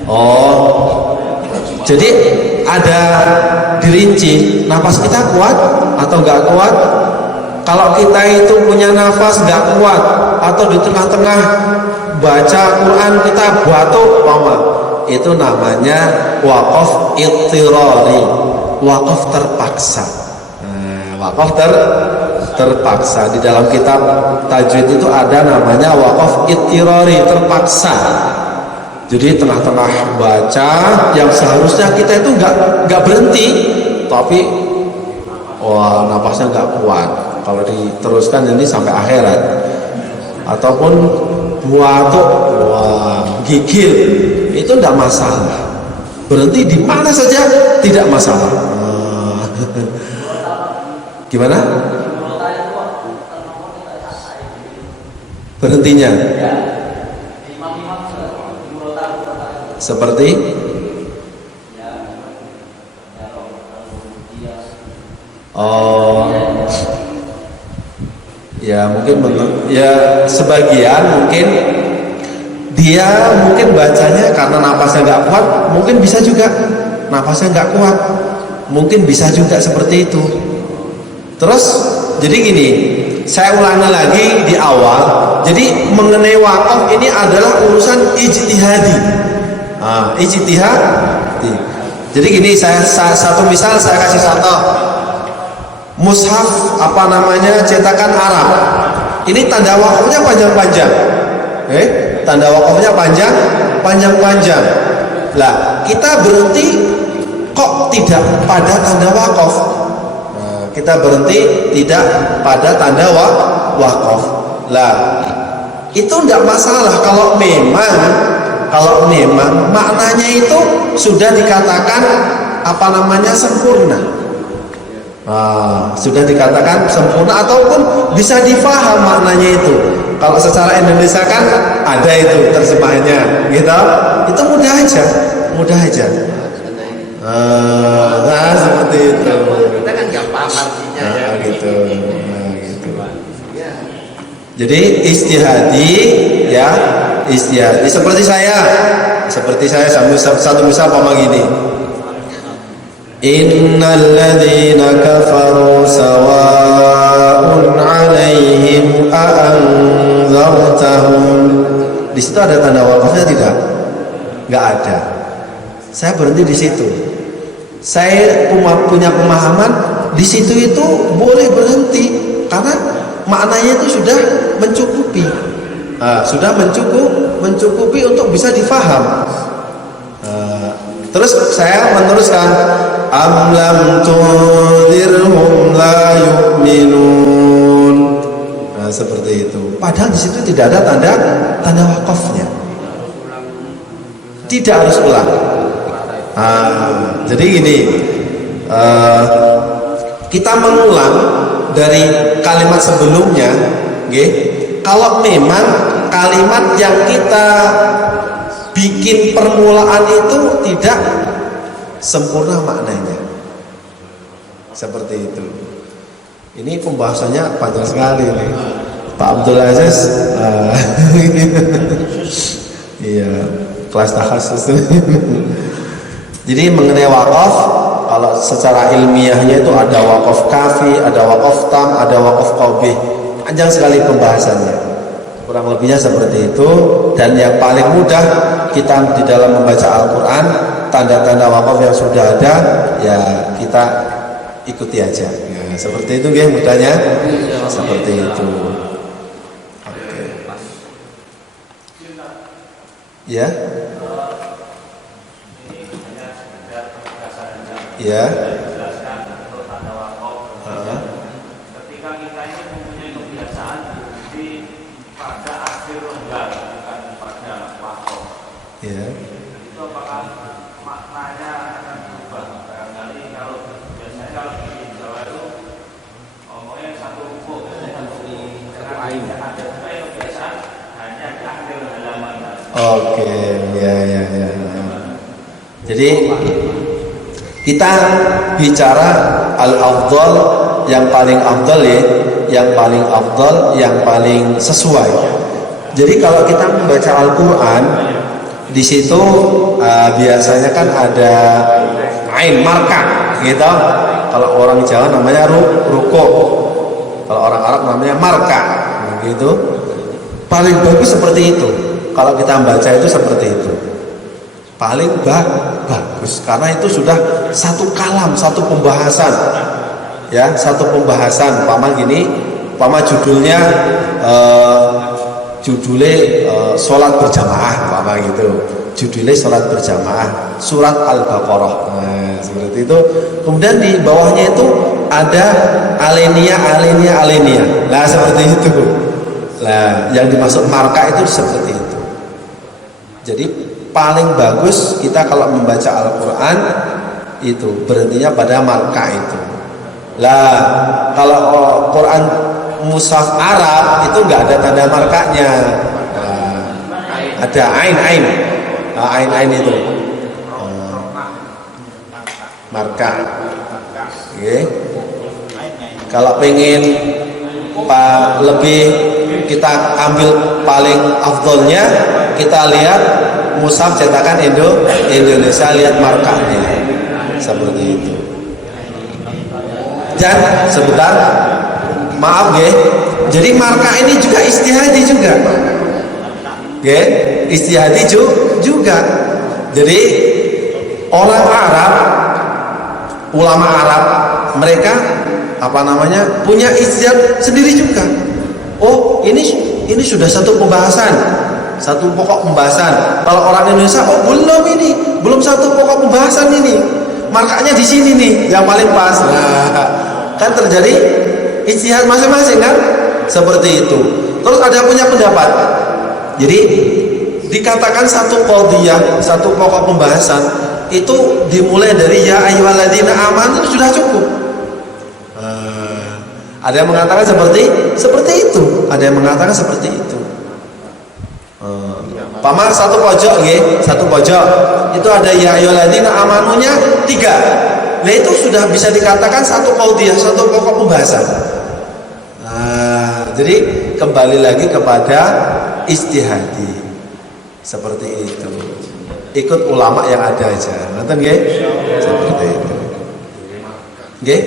Oh, jadi ada dirinci nafas kita kuat atau enggak kuat. Kalau kita itu punya nafas enggak kuat atau di tengah-tengah baca Quran kita batuk, itu namanya waqaf ittirari, waqaf terpaksa. Waqaf terpaksa. Di dalam kitab tajwid itu ada namanya waqaf ittirari, terpaksa. Jadi tengah-tengah baca yang seharusnya kita itu enggak berhenti, tapi napasnya enggak kuat. Kalau diteruskan ini sampai akhirat. Ataupun batuk, gigil, itu enggak masalah. Berhenti di mana saja tidak masalah. Gimana? Berhentinya seperti ya mungkin ya sebagian mungkin dia bacanya karena napasnya nggak kuat, mungkin bisa juga napasnya nggak kuat, mungkin bisa juga seperti itu. Terus jadi gini, saya ulangi lagi di awal. Jadi mengenai wakaf ini adalah urusan ijtihadi. Ijtihadi. Jadi gini, saya satu misal saya kasih contoh. Mushaf apa namanya cetakan Arab. Ini tanda wakafnya panjang-panjang. Tanda wakafnya panjang-panjang. Lah, kita berhenti kok tidak pada tanda wakaf. Kita berhenti tidak pada tanda wakaf. Lah, itu tidak masalah kalau kalau memang maknanya itu sudah dikatakan apa namanya sempurna. Sudah dikatakan sempurna ataupun bisa difaham maknanya itu. Kalau secara Indonesia kan ada itu terjemahannya, gitu. Itu mudah aja. Nah seperti itu. Kita kan nggak paham artinya ya. Gitu. Jadi istihadi ya, istihadi seperti saya satu misal pamang ini. Innal ladzina kafaru sawa'un 'alaihim a anzartahum. Di situ ada tanda wakafnya tidak? Enggak ada. Saya berhenti di situ. Saya punya pemahaman di situ itu boleh berhenti karena maknanya itu sudah mencukupi. Sudah mencukupi untuk bisa difaham. Terus saya meneruskan am lam tunzirhum la yu'minun. Seperti itu. Padahal di situ tidak ada tanda wakafnya. Tidak harus ulang. Jadi gini, kita mengulang dari kalimat sebelumnya, kalau memang kalimat yang kita bikin permulaan itu tidak sempurna maknanya, seperti itu. Ini pembahasannya panjang sekali nih, Pak Abdul Aziz. Iya, kelas takhasus. Jadi mengenai wakaf, kalau secara ilmiahnya itu ada wakaf kafi, ada wakaf tam, ada wakaf qabih. Panjang sekali pembahasannya. Kurang lebihnya seperti itu. Dan yang paling mudah kita di dalam membaca Al-Quran, tanda-tanda wakaf yang sudah ada, ya kita ikuti aja. Ya, seperti itu ya mudahnya. Seperti itu. Oke. Ya. Ya. Ketika kita ini mempunyai kebiasaan di pada akhir lenggar, bukan pada wakaf. Ya. Itu apakah maknanya akan berubah? Barangkali kalau biasanya kalau di Jawa itu ngomongnya satu rukuk, satu ain. Ada juga yang kebiasaan hanya di akhir halaman. Oke, ya. Jadi kita bicara al-afdal, yang paling afdal ya, yang paling afdal, yang paling sesuai. Jadi kalau kita membaca Al-Quran, di situ biasanya kan ada ain marka, gitu. Kalau orang Jawa namanya ruko, kalau orang Arab namanya marka, gitu. Paling bagus seperti itu. Kalau kita membaca itu seperti itu, paling bagus karena itu sudah satu kalam, satu pembahasan. Ya, satu pembahasan. Pama judulnya sholat berjamaah, pama gitu. Judulnya sholat berjamaah, surat Al-Baqarah. Nah, seperti itu. Kemudian di bawahnya itu ada alinea. Nah, seperti itu. Nah, yang dimaksud marka itu seperti itu. Jadi paling bagus kita kalau membaca Al-Quran itu berhentinya pada marka itu. Lah, kalau Quran mushaf Arab itu enggak ada tanda markanya. Nah, ada ain itu. Marka. Oke. Kalau pengen lebih kita ambil paling afdolnya, kita lihat mushaf cetakan Indonesia, lihat markanya. Seperti itu. Dan sebentar, maaf ya. Jadi marka ini juga istihadi juga. Ya, istihadi juga. Jadi orang Arab, ulama Arab, mereka punya istihad sendiri juga. Oh, ini sudah satu pembahasan, satu pokok pembahasan. Kalau orang Indonesia, oh belum satu pokok pembahasan ini. Markanya di sini nih, yang paling pas. Nah, kan terjadi ijtihad masing-masing kan, seperti itu. Terus ada punya pendapat. Jadi dikatakan satu qadhiyah, satu pokok pembahasan itu dimulai dari ya ayyuhalladzina amanu sudah cukup. Ada yang mengatakan seperti itu, ada yang mengatakan seperti itu. Paman satu pojok satu pojok itu ada ya ayyuhalladzina amanunya 3. Nah itu sudah bisa dikatakan satu qadhiyah, satu pokok pembahasan. Jadi kembali lagi kepada istihadi seperti itu. Ikut ulama yang ada aja. Nonton nggih? Seperti itu. Nggih?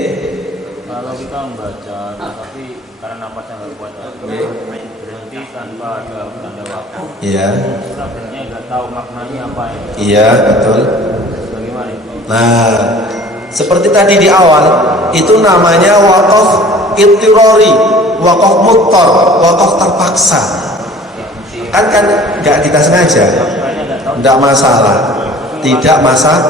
Kalau kita membaca tapi karena napasnya nggak kuat, berhenti tanpa ada tanda waktu. Iya. Kita sebenarnya nggak tahu maknanya apa ya. Iya, betul. Bagaimana itu? Nah, seperti tadi di awal, itu namanya waqaf ittirori, waqaf muttar, waqaf terpaksa. Kan nggak kita sengaja, nggak masalah, tidak masalah.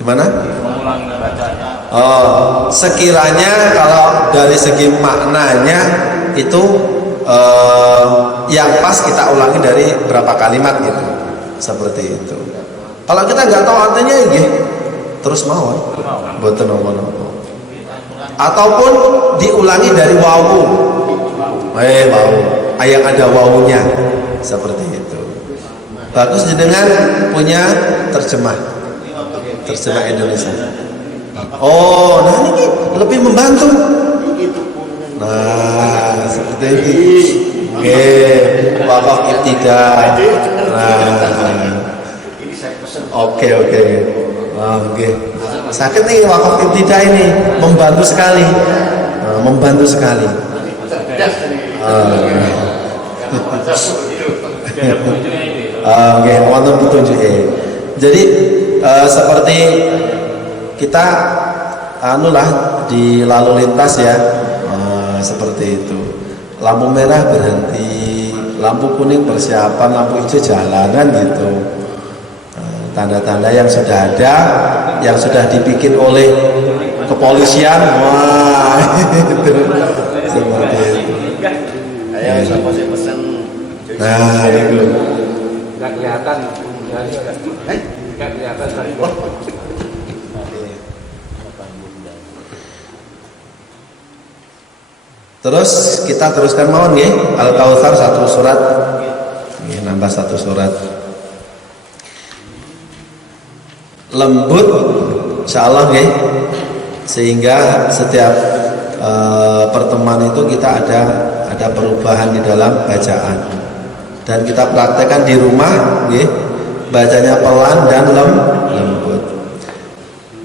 Gimana? Mengulangi bacanya. Oh, sekiranya kalau dari segi maknanya itu yang pas kita ulangi dari berapa kalimat gitu, seperti itu. Kalau kita nggak tahu artinya ya terus mawon, boten nopo-nopo. Ataupun diulangi dari wawu, wawu, yang ada wawunya, seperti itu. Bagus jenengan punya terjemah Indonesia. Oh, nah ini lebih membantu. Nah, seperti itu. Oke, waqaf ibtida. Nah, oke. Oke. Sakit nih waqaf ibtida ini membantu sekali. Oke, wonten petunjuke. Jadi seperti kita di lalu lintas ya, seperti itu. Lampu merah berhenti, lampu kuning persiapan, lampu hijau jalan kan gitu. Tanda-tanda yang sudah ada, yang sudah dibikin oleh kepolisian, wah itu seperti itu. Nah, itu nggak kelihatan. Terus kita teruskan mawon nggih, Al-Kautsar 1 surat. Nggih, nambah 1 surat. Lembut insyaallah nggih. Sehingga setiap pertemuan itu kita ada perubahan di dalam bacaan. Dan kita praktekkan di rumah nggih. Bacanya pelan dan lembut.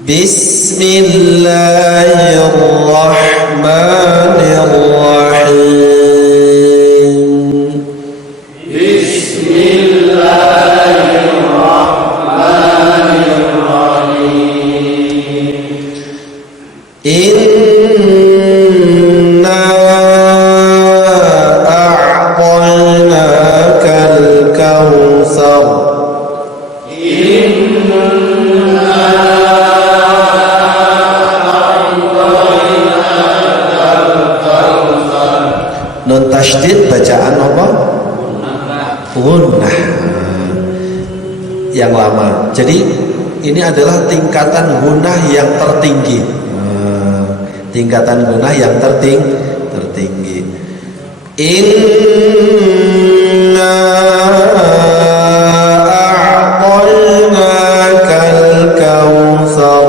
Bismillahirrahmanirrahim. Inna a'tainakal kautsar. Nun tasydid bacaan apa? Gunnah. Yang lama. Jadi ini adalah tingkatan gunnah yang tertinggi. Tingkatan gunnah yang tertinggi. Inna a'tainakal kautsar.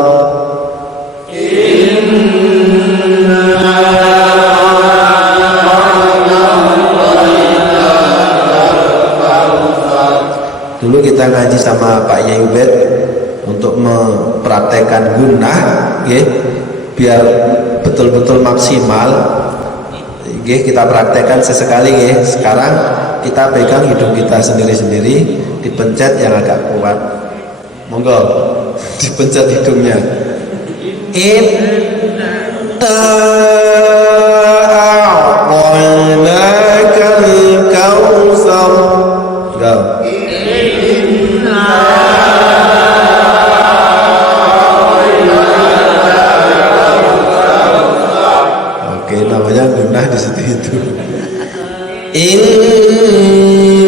Dulu kita ngaji sama Pak Yai Ubed untuk mempraktekkan gunnah, biar betul-betul maksimal. Kita praktekkan sesekali. Sekarang kita pegang hidung kita sendiri-sendiri, dipencet yang agak kuat. Monggo, dipencet hidungnya. A'tainakal kautsar. Go. Oke, namanya gunnah di situ itu. Inna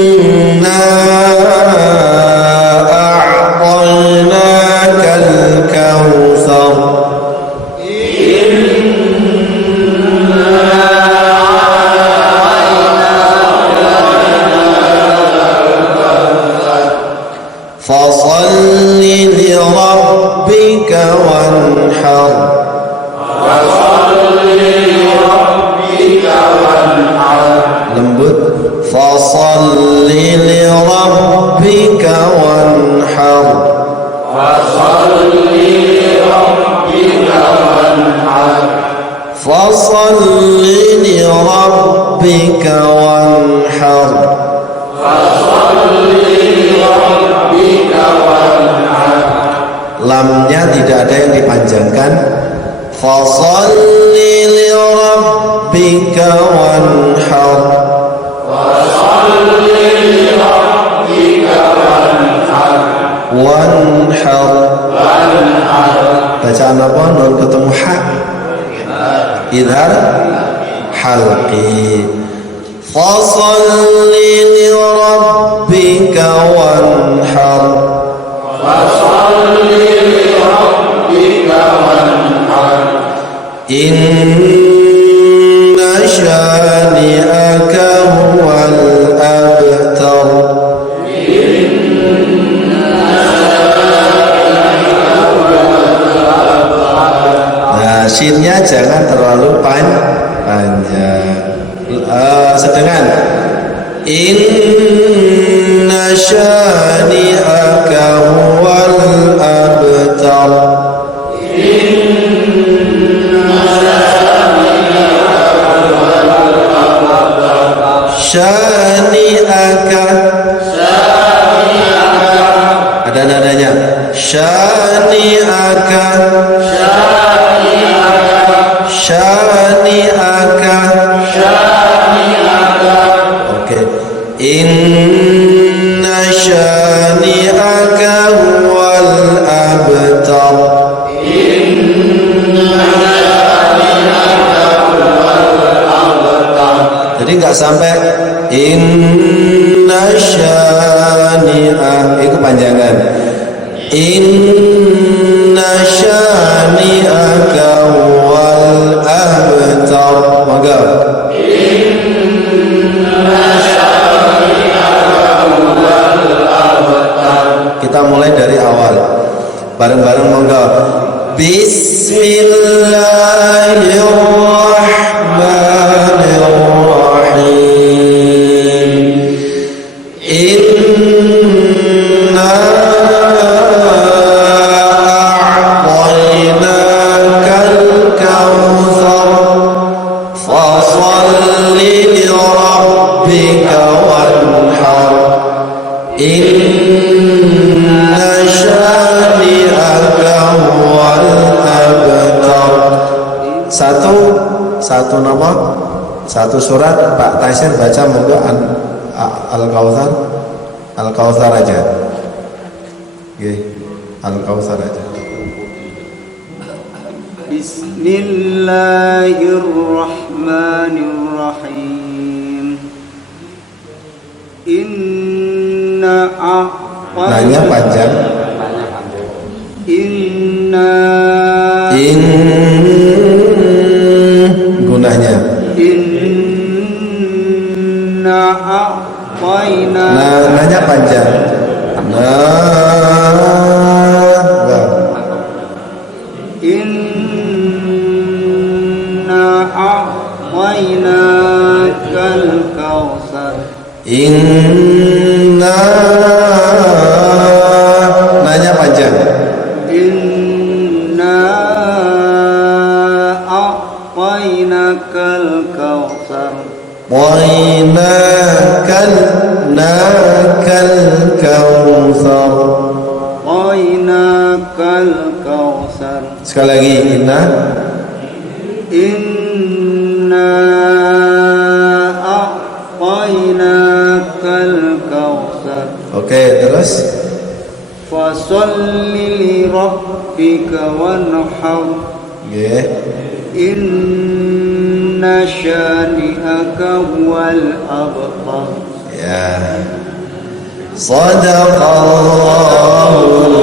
Fasalli li rabbika wanhar. Lembut. Fasalli li rabbika wanhar. Fasalli li rabbika wanhar. Lamnya tidak ada yang dipanjangkan. Fasalli li rabbika wanhar. Wanhar. Bacaan apa? Nun ketemu ha. Idhar halqi. Fasalli li rabbika wanhar. Inna shani'aka huwal abtar. Nah, shinnya jangan terlalu panjang. Sedengan. Inna shani'aka huwal abtar. Shani'aka. Ada nadanya. Shani'aka. Shani'aka. Oke. Inna shani'aka huwal abtar. Jadi nggak sampai inna shani'ah, itu panjangan. Inna shani'aka wal abtar. Maka kita mulai dari awal bareng-bareng. Maka Bismillahirrahmanirrahim. Inna a'tainakal kautsar. Fasalli li rabbika wanhar. Inna shani'aka huwal abtar. Satu nama, satu surat. Pak Taisir baca moga Al-Kautsar. Al-Kautsar aja. Oke, Al-Kautsar aja. Bismillahirrahmanirrahim. Inna Nanya panjang. Gunanya. Inna a'tayna. Nah, nanya panjang. Inna a'tainakal kautsar. Inna. Nanya panjang. Inna a'tainakal kautsar. Wainakal kautsar. Wainakal kautsar. Sekali lagi. Inna a'tainakal kautsar. Oke, terus. Fasalli li rabbika wanhar. Nggih. Inna shani'aka huwal abtar. Ya. Shadaqallahul